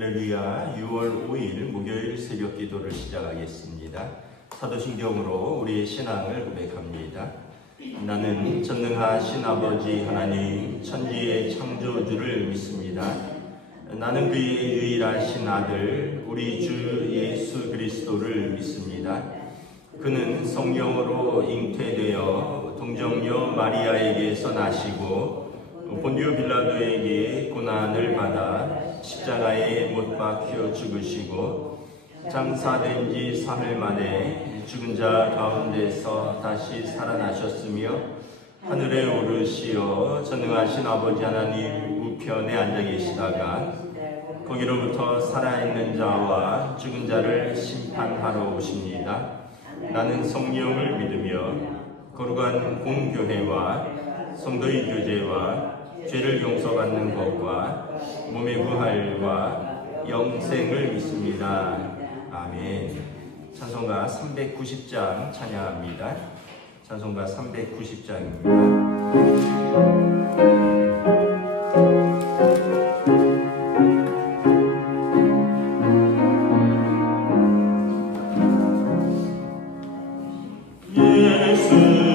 할렐루야. 6월 5일 목요일 새벽 기도를 시작하겠습니다. 사도신경으로 우리의 신앙을 고백합니다. 나는 전능하신 아버지 하나님 천지의 창조주를 믿습니다. 나는 그의 유일하신 아들 우리 주 예수 그리스도를 믿습니다. 그는 성령으로 잉태되어 동정녀 마리아에게서 나시고 본디오 빌라도에게 고난을 받아 십자가에 못 박혀 죽으시고 장사된 지 3일 만에 죽은 자 가운데서 다시 살아나셨으며 하늘에 오르시어 전능하신 아버지 하나님 우편에 앉아 계시다가 거기로부터 살아있는 자와 죽은 자를 심판하러 오십니다. 나는 성령을 믿으며 거룩한 공교회와 성도의 교제와 죄를 용서받는 것과 몸의 부활과 영생을 믿습니다. 아멘. 찬송가 390장 찬양합니다. 찬송가 390장입니다. 예수가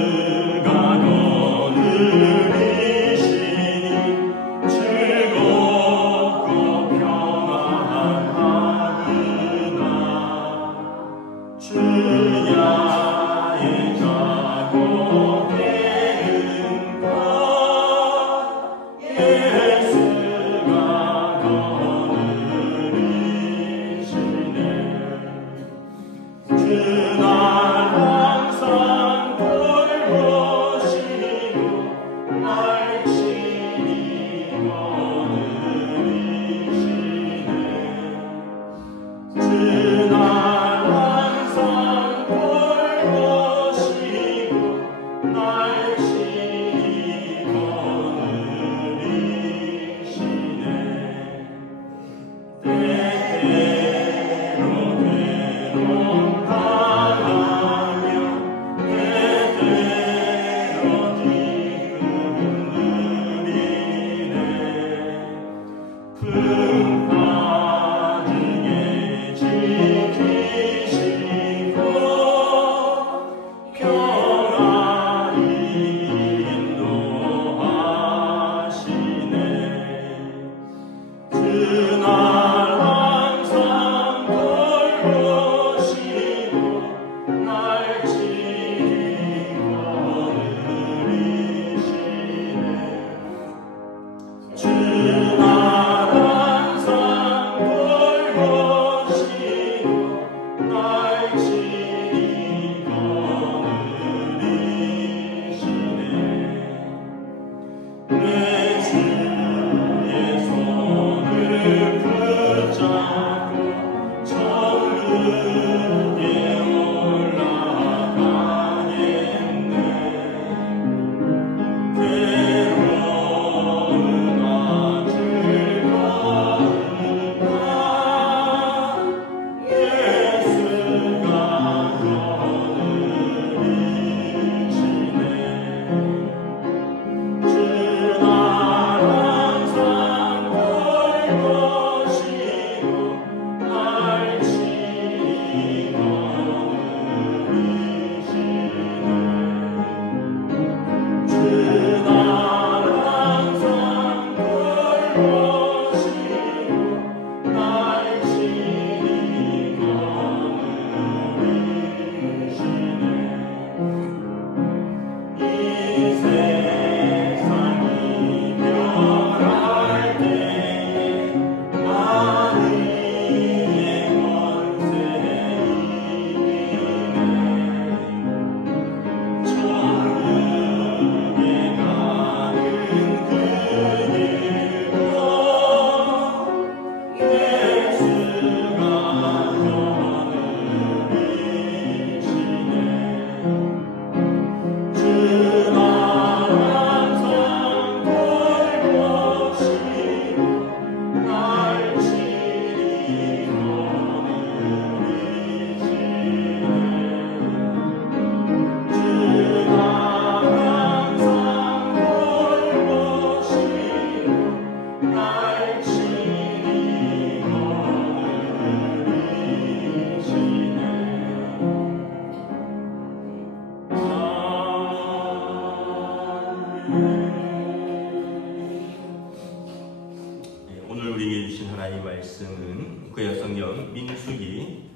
우리에게 주신 하나님 말씀은 구약 성경 민수기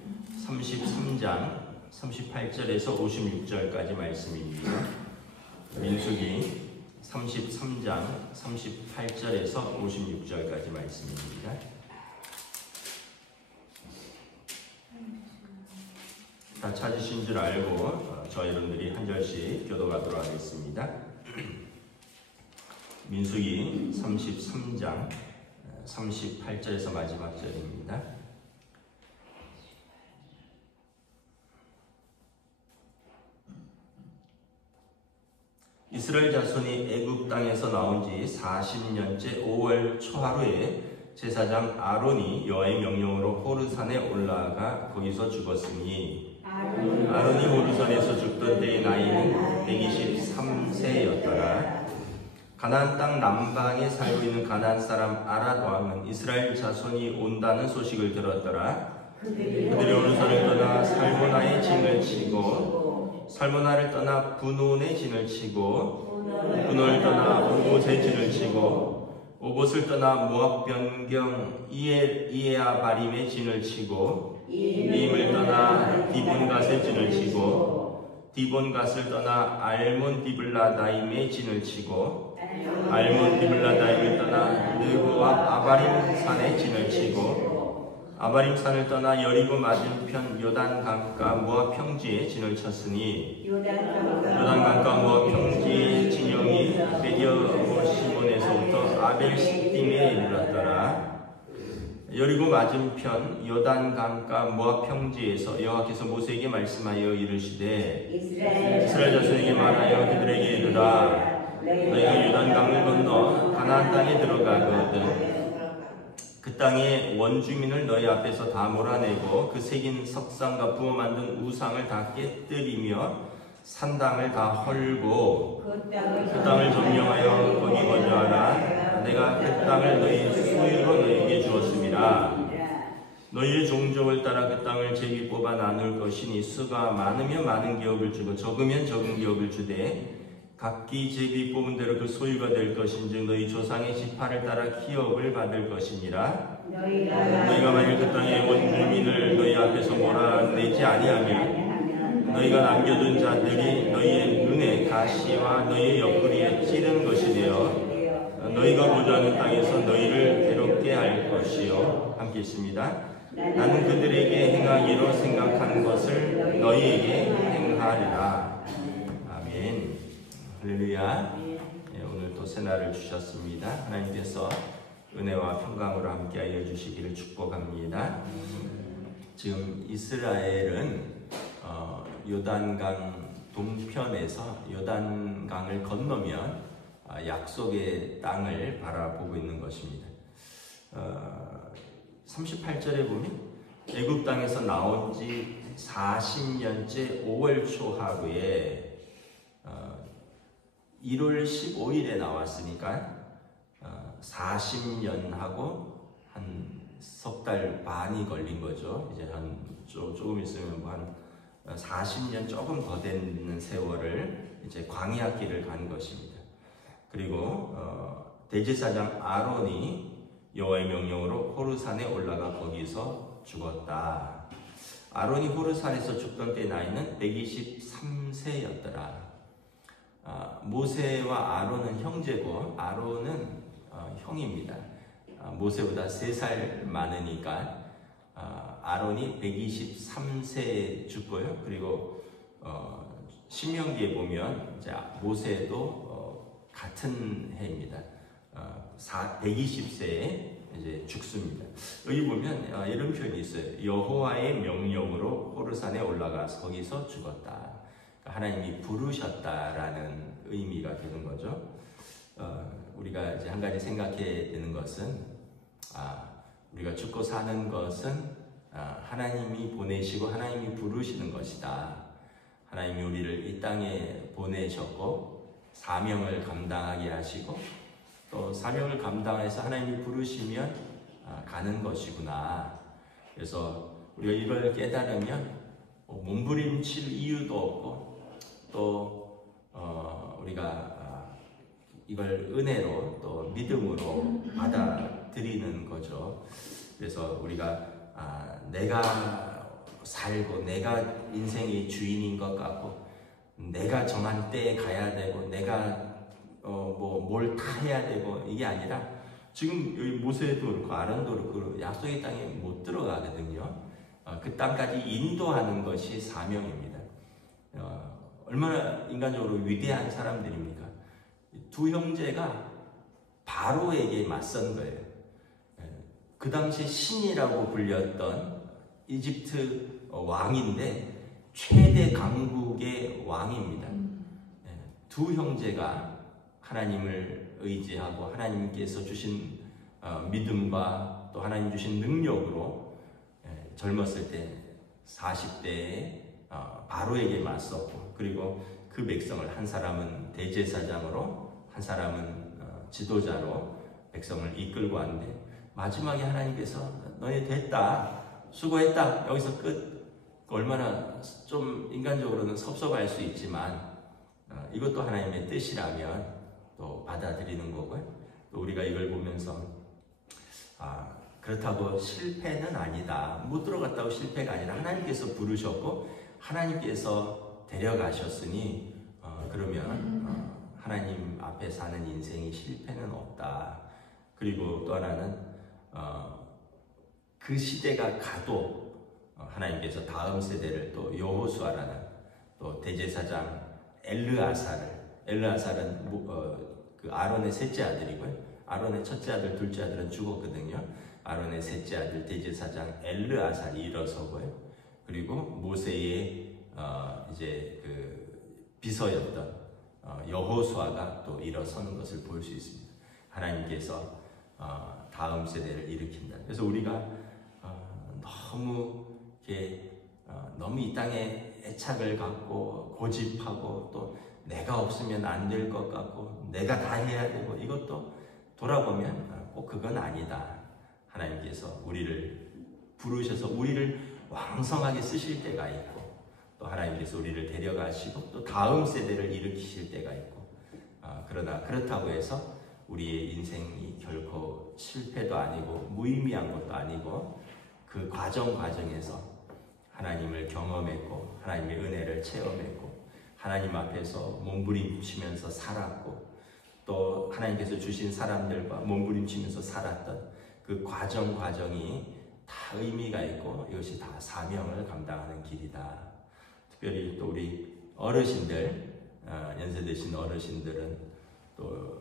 33장 38절에서 56절까지 말씀입니다. 민수기 33장 38절에서 56절까지 말씀입니다. 다 찾으신 줄 알고 저희 여러분들이 한 절씩 교독하도록 하겠습니다. 민수기 33장 38절에서 마지막 절입니다. 이스라엘 자손이 애굽 땅에서 나온 지 40년째 5월 초하루에 제사장 아론이 여호와의 명령으로 호르산에 올라가 거기서 죽었으니 아론이 호르산에서 죽던 때의 나이는 123세였더라. 가나안 땅 남방에 살고 있는 가나안 사람 아랏 왕은 이스라엘 자손이 온다는 소식을 들었더라. 그들이 호르산을 떠나 살모나의 진을 치고 살모나를 떠나 분온의 진을 치고 분온을 떠나 오봇의 진을 치고 오봇을 떠나 모압 변경 이에아바림의 진을 치고 이임을 떠나 디본갓의 진을 치고 디본갓을 떠나 알몬 디블라다임의 진을 치고 알몬 디블라다임을 떠나 느고와 아바림 산의 진을 치고 아바림 산을 떠나 여리고 맞은편 요단 강가 모압 평지에 진을 쳤으니 요단 강가 모압 평지의 진영이 베디어 시몬에서부터 아벨 시딤에 이르렀더라. 여리고 맞은편 요단 강가 모압 평지에서 여호와께서 모세에게 말씀하여 이르시되 이스라엘 자손에게 말하여 그들에게 이르라. 너희가 요단 강을 건너 가나안 땅에 들어가거든 그 땅의 원주민을 너희 앞에서 다 몰아내고 그 새긴 석상과 부어 만든 우상을 다 깨뜨리며 산당을 다 헐고 그 땅을 점령하여 거기 거주하라. 내가 그 땅을 너희 소유로 너희에게 주었습니다. 너희의 종족을 따라 그 땅을 제비 뽑아 나눌 것이니 수가 많으면 많은 기업을 주고 적으면 적은 기업을 주되 각기 제비 뽑은 대로 그 소유가 될 것인즉 너희 조상의 지파를 따라 기업을 받을 것이니라. 너희가 만일 그 땅의 원주민을 너희 앞에서 몰아내지 아니하면 너희가 남겨둔 자들이 너희의 눈에 가시와 너희의 옆구리에 찌른 것이 되어 너희가 거주하는 땅에서 너희를 괴롭게 할 것이요. 함께 있습니다. 나는 그들에게 행하기로 생각하는 것을 너희에게 행하리라. 아멘. 할렐루야. 오늘 또 새날을 주셨습니다. 하나님께서 은혜와 평강으로 함께하여 주시기를 축복합니다. 지금 이스라엘은 요단강 동편에서 요단강을 건너면 약속의 땅을 바라보고 있는 것입니다. 38절에 보면 애굽 땅에서 나온 지 40년째 5월 초하루에 1월 15일에 나왔으니까 40년하고 한 석 달 반이 걸린 거죠. 이제 한 조금 있으면 한 40년 조금 더 되는 세월을 이제 광야길을 간 것입니다. 그리고 대제사장 아론이 여호와의 명령으로 호르산에 올라가 거기서 죽었다. 아론이 호르산에서 죽던 때 나이는 123세였더라. 모세와 아론은 형제고 아론은 형입니다. 모세보다 3살 많으니까 아론이 123세에 죽고요. 그리고 신명기에 보면 이제 모세도 같은 해입니다. 120세에 이제 죽습니다. 여기 보면 이런 표현이 있어요. 여호와의 명령으로 호르산에 올라가서 거기서 죽었다. 하나님이 부르셨다라는 의미가 되는 거죠. 우리가 이제 한 가지 생각해야 되는 것은 우리가 죽고 사는 것은 하나님이 보내시고 하나님이 부르시는 것이다. 하나님이 우리를 이 땅에 보내셨고 사명을 감당하게 하시고 또 사명을 감당해서 하나님이 부르시면 가는 것이구나. 그래서 우리가 이걸 깨달으면 몸부림칠 이유도 없고 또 우리가 이걸 은혜로 또 믿음으로 받아 받아들이는 거죠. 그래서 우리가 내가 살고 내가 인생의 주인인 것 같고 내가 정한 때에 가야 되고 내가 뭘 다 해야 되고 이게 아니라 지금 여기 모세도 그렇고 아론도 그렇고 약속의 땅에 못 들어가거든요. 그 땅까지 인도하는 것이 사명입니다. 얼마나 인간적으로 위대한 사람들입니까? 두 형제가 바로에게 맞선 거예요. 그 당시 신이라고 불렸던 이집트 왕인데 최대 강국의 왕입니다. 두 형제가 하나님을 의지하고 하나님께서 주신 믿음과 또 하나님 주신 능력으로 젊었을 때 40대에 바로에게 맞섰고 그리고 그 백성을 한 사람은 대제사장으로 한 사람은 지도자로 백성을 이끌고 왔는데 마지막에 하나님께서 너희 됐다 수고했다 여기서 끝. 얼마나 좀 인간적으로는 섭섭할 수 있지만 이것도 하나님의 뜻이라면 또 받아들이는 거고요. 또 우리가 이걸 보면서 그렇다고 실패는 아니다. 못 들어갔다고 실패가 아니라 하나님께서 부르셨고 하나님께서 데려가셨으니 그러면 하나님 앞에 사는 인생이 실패는 없다. 그리고 또 하나는 그 시대가 가도 하나님께서 다음 세대를 또 여호수아라는 또 대제사장 엘르아살은 그 아론의 셋째 아들이고요. 아론의 첫째 아들, 둘째 아들은 죽었거든요. 아론의 셋째 아들 대제사장 엘르아살이 일어서고요. 그리고 모세의 이제 그 비서였던 여호수아가 또 일어서는 것을 볼 수 있습니다. 하나님께서 다음 세대를 일으킨다. 그래서 우리가 너무 이 땅에 애착을 갖고 고집하고 또 내가 없으면 안 될 것 같고 내가 다 해야 되고 이것도 돌아보면 꼭 그건 아니다. 하나님께서 우리를 부르셔서 우리를 왕성하게 쓰실 때가 있고 또 하나님께서 우리를 데려가시고 또 다음 세대를 일으키실 때가 있고 그러나 그렇다고 해서 우리의 인생이 결코 실패도 아니고 무의미한 것도 아니고 그 과정에서 하나님을 경험했고 하나님의 은혜를 체험했고 하나님 앞에서 몸부림치면서 살았고 또 하나님께서 주신 사람들과 몸부림치면서 살았던 그 과정이 다 의미가 있고 이것이 다 사명을 감당하는 길이다. 특별히 또 우리 어르신들 연세 드신 어르신들은 또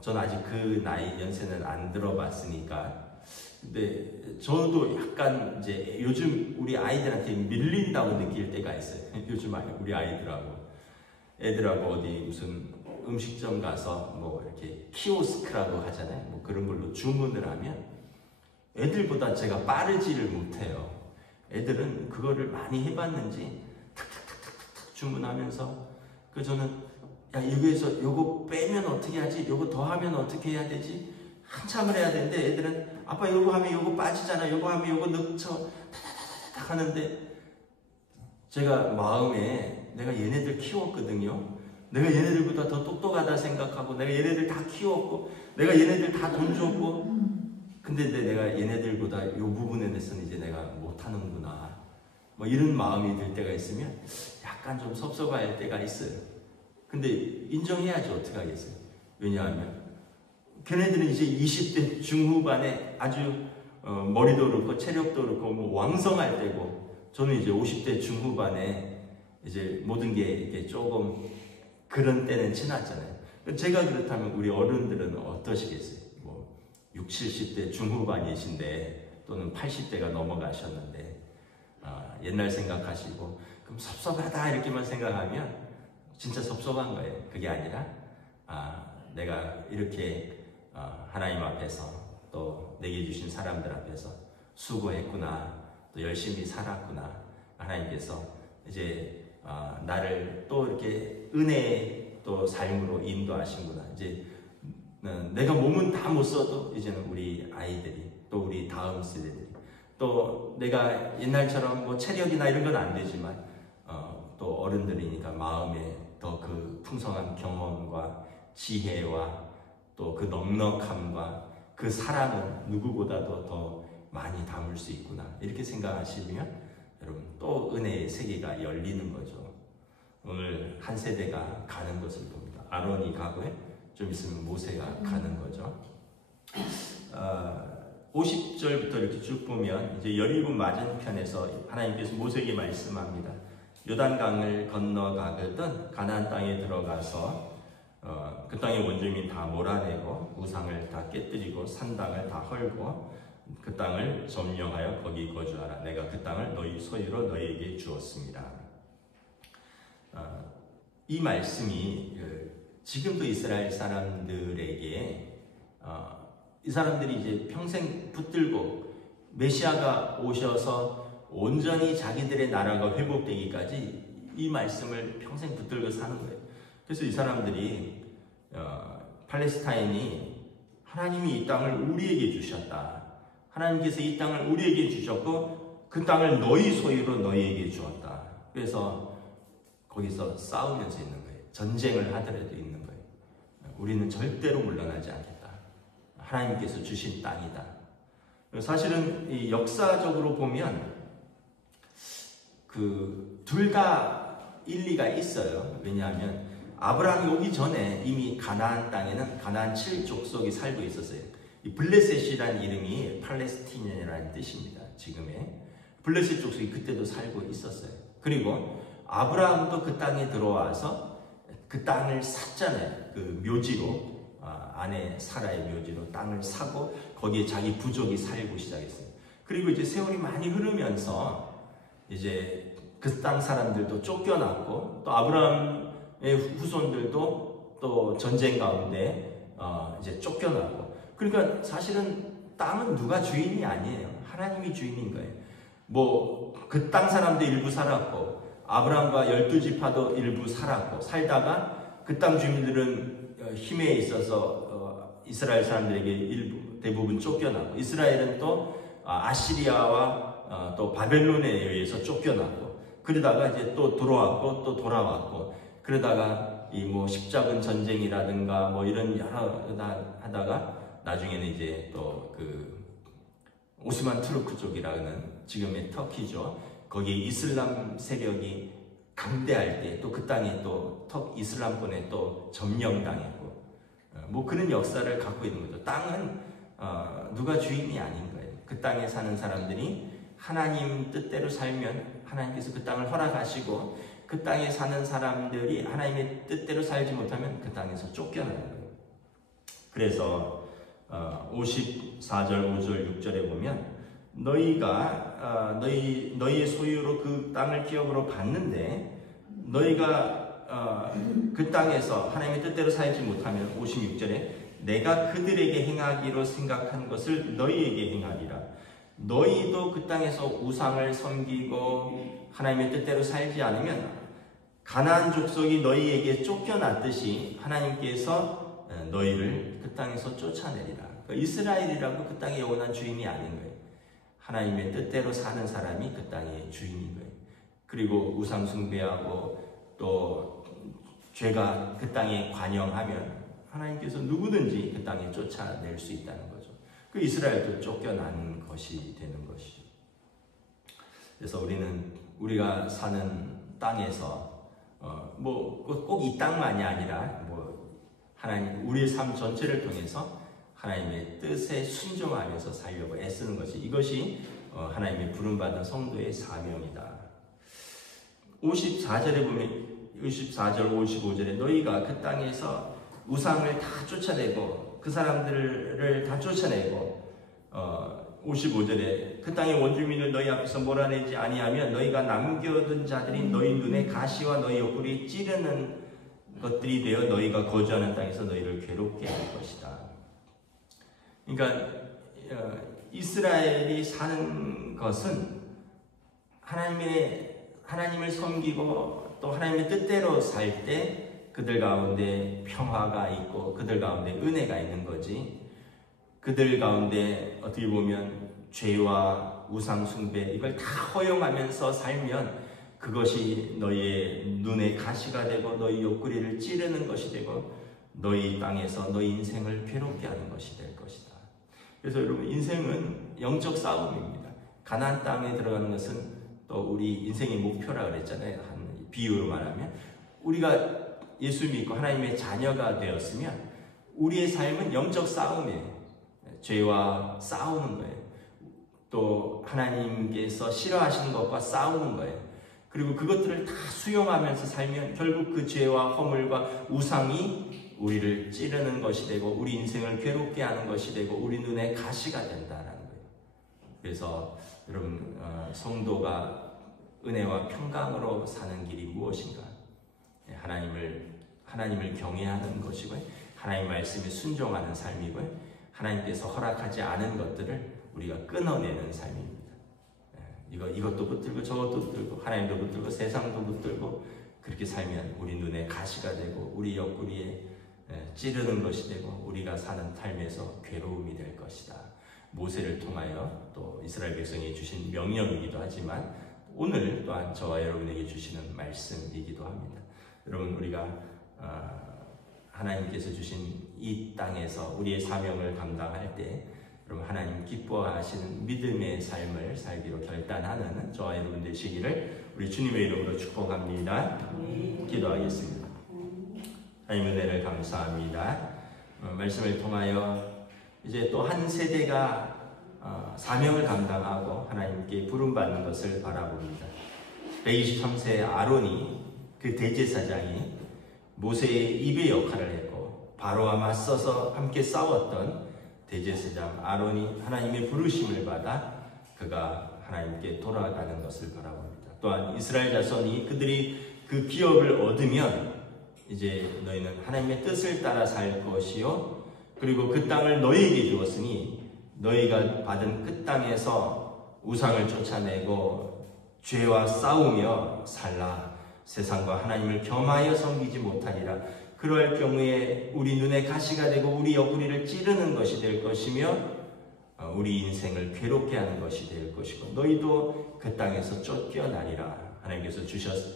저는 아직 그 나이 연세는 안 들어봤으니까 근데 저도 약간 이제 요즘 우리 아이들한테 밀린다고 느낄 때가 있어요. 요즘 우리 애들하고 어디 무슨 음식점 가서 뭐 이렇게 키오스크라고 하잖아요. 뭐 그런 걸로 주문을 하면 애들보다 제가 빠르지를 못해요. 애들은 그거를 많이 해봤는지 탁탁탁탁탁 주문하면서 저는 여기에서 요거 빼면 어떻게 하지? 요거 더 하면 어떻게 해야 되지? 한참을 해야 되는데 애들은 아빠 요거 하면 요거 빠지잖아. 요거 하면 요거 넣죠. 타타타타타 하는데 제가 마음에 내가 얘네들 키웠거든요. 내가 얘네들보다 더 똑똑하다 생각하고 내가 얘네들 다 키웠고 내가 얘네들 다 돈 줬고 근데 내가 얘네들보다 요 부분에 대해서는 이제 내가 못하는구나 뭐 이런 마음이 들 때가 있으면 약간 좀 섭섭할 때가 있어요. 근데 인정해야지 어떻게 하겠어요. 왜냐하면 걔네들은 이제 20대 중후반에 아주 머리도 그렇고 체력도 그렇고 뭐 왕성할 때고 저는 이제 50대 중후반에 이제 모든 게 이렇게 조금 그런 때는 지났잖아요. 제가 그렇다면 우리 어른들은 어떠시겠어요? 뭐 60, 70대 중후반이신데 또는 80대가 넘어가셨는데 옛날 생각하시고 그럼 섭섭하다 이렇게만 생각하면 진짜 섭섭한 거예요. 그게 아니라 내가 이렇게 하나님 앞에서 또 내게 주신 사람들 앞에서 수고했구나 또 열심히 살았구나 하나님께서 이제 나를 또 이렇게 은혜의 또 삶으로 인도하신구나. 이제 내가 몸은 다 못 써도 이제는 우리 아이들이 또 우리 다음 세대들이 또 내가 옛날처럼 뭐 체력이나 이런 건 안 되지만 또 어른들이니까 마음에 더 그 풍성한 경험과 지혜와 또 그 넉넉함과 그 사랑은 누구보다도 더 많이 담을 수 있구나. 이렇게 생각하시면 여러분 또 은혜의 세계가 열리는 거죠. 오늘 한 세대가 가는 것을 봅니다. 아론이 가고요. 좀 있으면 모세가 가는 거죠. 50절부터 이렇게 쭉 보면 이제 여리고 맞은편에서 하나님께서 모세에게 말씀합니다. 요단강을 건너가거든 가나안 땅에 들어가서 그 땅의 원주민 다 몰아내고 우상을 다 깨뜨리고 산당을 다 헐고 그 땅을 점령하여 거기 거주하라. 내가 그 땅을 너희 소유로 너희에게 주었습니다. 이 말씀이 지금도 이스라엘 사람들에게 이 사람들이 이제 평생 붙들고 메시아가 오셔서 온전히 자기들의 나라가 회복되기까지 이 말씀을 평생 붙들고 사는 거예요. 그래서 이 사람들이 팔레스타인이 하나님이 이 땅을 우리에게 주셨다. 하나님께서 이 땅을 우리에게 주셨고 그 땅을 너희 소유로 너희에게 주었다. 그래서 거기서 싸우면서 있는 거예요. 전쟁을 하더라도 있는 거예요. 우리는 절대로 물러나지 않겠다. 하나님께서 주신 땅이다. 사실은 이 역사적으로 보면 그 둘 다 일리가 있어요. 왜냐하면 아브라함이 오기 전에 이미 가나안 땅에는 가나안 7족속이 살고 있었어요. 이 블레셋이라는 이름이 팔레스티니라는 뜻입니다. 지금의 블레셋 족속이 그때도 살고 있었어요. 그리고 아브라함도 그 땅에 들어와서 그 땅을 샀잖아요. 그 묘지로 아내 사라의 묘지로 땅을 사고 거기에 자기 부족이 살고 시작했어요. 그리고 이제 세월이 많이 흐르면서 이제 그 땅 사람들도 쫓겨났고 또 아브라함의 후손들도 또 전쟁 가운데 이제 쫓겨나고. 그러니까 사실은 땅은 누가 주인이 아니에요. 하나님이 주인인 거예요. 뭐 그 땅 사람도 일부 살았고 아브라함과 12지파도 일부 살다가 그 땅 주민들은 힘에 있어서 이스라엘 사람들에게 대부분 쫓겨나고 이스라엘은 또 아시리아와 또 바벨론에 의해서 쫓겨나고 그러다가 이제 또 들어왔고 또 돌아왔고 그러다가 이 뭐 십자군 전쟁이라든가 뭐 이런 여러 하다가 나중에는 이제 또 그 오스만 투르크 쪽이라는 지금의 터키죠. 거기 이슬람 세력이 강대할 때 또 그 땅이 또 이슬람권에 또 점령당했고 뭐 그런 역사를 갖고 있는 거죠. 땅은 누가 주인이 아닌 거예요. 그 땅에 사는 사람들이 하나님 뜻대로 살면 하나님께서 그 땅을 허락하시고 그 땅에 사는 사람들이 하나님의 뜻대로 살지 못하면 그 땅에서 쫓겨나는 거예요. 그래서 54절, 5절, 6절에 보면 너희가 너희의 소유로 그 땅을 기업으로 받는데 너희가 그 땅에서 하나님의 뜻대로 살지 못하면 56절에 내가 그들에게 행하기로 생각한 것을 너희에게 행하리라. 너희도 그 땅에서 우상을 섬기고 하나님의 뜻대로 살지 않으면 가나안 족속이 너희에게 쫓겨났듯이 하나님께서 너희를 그 땅에서 쫓아내리라. 그러니까 이스라엘이라고 그 땅의 영원한 주인이 아닌 거예요. 하나님의 뜻대로 사는 사람이 그 땅의 주인인 거예요. 그리고 우상 숭배하고 또 죄가 그 땅에 관영하면 하나님께서 누구든지 그 땅에 쫓아낼 수 있다는 거죠. 그 이스라엘도 쫓겨난 것이 되는 것이죠. 그래서 우리가 사는 땅에서 뭐 꼭 이 땅만이 아니라 뭐 하나님 우리의 삶 전체를 통해서 하나님의 뜻에 순종하면서 살려고 애쓰는 것이 이것이 하나님의 부름받은 성도의 사명이다. 54절에 보면 54절 55절에 너희가 그 땅에서 우상을 다 쫓아내고 그 사람들을 다 쫓아내고 55절에 그 땅의 원주민을 너희 앞에서 몰아내지 아니하면 너희가 남겨둔 자들이 너희 눈에 가시와 너희 옆구리 찌르는 것들이 되어 너희가 거주하는 땅에서 너희를 괴롭게 할 것이다. 그러니까 이스라엘이 사는 것은 하나님을 섬기고 또 하나님의 뜻대로 살 때 그들 가운데 평화가 있고 그들 가운데 은혜가 있는 거지. 그들 가운데 어떻게 보면 죄와 우상 숭배 이걸 다 허용하면서 살면 그것이 너희의 눈에 가시가 되고 너희 옆구리를 찌르는 것이 되고 너희 땅에서 너희 인생을 괴롭게 하는 것이 될 것이다. 그래서 여러분 인생은 영적 싸움입니다. 가나안 땅에 들어가는 것은 또 우리 인생의 목표라 그랬잖아요. 한 비유로 말하면 우리가 예수 믿고 하나님의 자녀가 되었으면 우리의 삶은 영적 싸움이에요. 죄와 싸우는 거예요. 또 하나님께서 싫어하시는 것과 싸우는 거예요. 그리고 그것들을 다 수용하면서 살면 결국 그 죄와 허물과 우상이 우리를 찌르는 것이 되고 우리 인생을 괴롭게 하는 것이 되고 우리 눈에 가시가 된다라는 거예요. 그래서 여러분 성도가 은혜와 평강으로 사는 길이 무엇인가? 하나님을 경외하는 것이고요. 하나님 말씀에 순종하는 삶이고요. 하나님께서 허락하지 않은 것들을 우리가 끊어내는 삶입니다. 이것도 붙들고 저것도 붙들고 하나님도 붙들고 세상도 붙들고 그렇게 살면 우리 눈에 가시가 되고 우리 옆구리에 찌르는 것이 되고 우리가 사는 삶에서 괴로움이 될 것이다. 모세를 통하여 또 이스라엘 백성이 주신 명령이기도 하지만 오늘 또한 저와 여러분에게 주시는 말씀이기도 합니다. 여러분 우리가 하나님께서 주신 이 땅에서 우리의 사명을 감당할 때 여러분 하나님 기뻐하시는 믿음의 삶을 살기로 결단하는 저와 여러분 되시기를 우리 주님의 이름으로 축복합니다. 기도하겠습니다. 하나님 은혜를 감사합니다. 말씀을 통하여 이제 또 한 세대가 사명을 감당하고 하나님께 부름받는 것을 바라봅니다. 123세 아론이 그 대제사장이 모세의 입의 역할을 했고 바로와 맞서서 함께 싸웠던 대제사장 아론이 하나님의 부르심을 받아 그가 하나님께 돌아가는 것을 바라봅니다. 또한 이스라엘 자손이 그들이 그 기업을 얻으면 이제 너희는 하나님의 뜻을 따라 살 것이요 그리고 그 땅을 너희에게 주었으니 너희가 받은 그 땅에서 우상을 쫓아내고 죄와 싸우며 살라. 세상과 하나님을 겸하여 섬기지 못하리라. 그럴 경우에 우리 눈에 가시가 되고 우리 옆구리를 찌르는 것이 될 것이며 우리 인생을 괴롭게 하는 것이 될 것이고 너희도 그 땅에서 쫓겨나리라. 하나님께서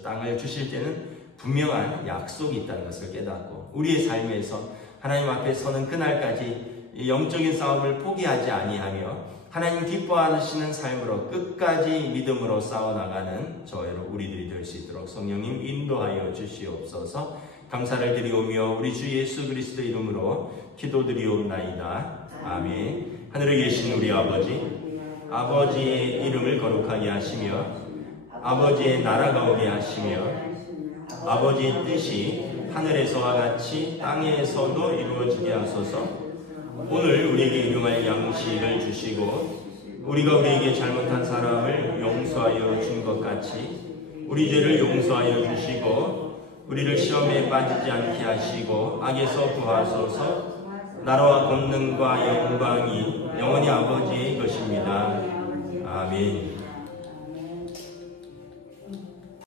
땅을 주실 때는 분명한 약속이 있다는 것을 깨닫고 우리의 삶에서 하나님 앞에 서는 그날까지 영적인 싸움을 포기하지 아니하며 하나님 기뻐하시는 삶으로 끝까지 믿음으로 싸워나가는 저와 우리들이 될 수 있도록 성령님 인도하여 주시옵소서. 감사를 드리오며 우리 주 예수 그리스도 이름으로 기도드리옵나이다. 아멘. 하늘에 계신 우리 아버지의 이름을 거룩하게 하시며 아버지의 나라가 오게 하시며 아버지의 뜻이 하늘에서와 같이 땅에서도 이루어지게 하소서. 오늘 우리에게 일용할 양식을 주시고 우리가 우리에게 잘못한 사람을 용서하여 준 것 같이 우리 죄를 용서하여 주시고 우리를 시험에 빠지지 않게 하시고 악에서 구하소서. 나라와 권능과 영광이 영원히 아버지의 것입니다. 아멘.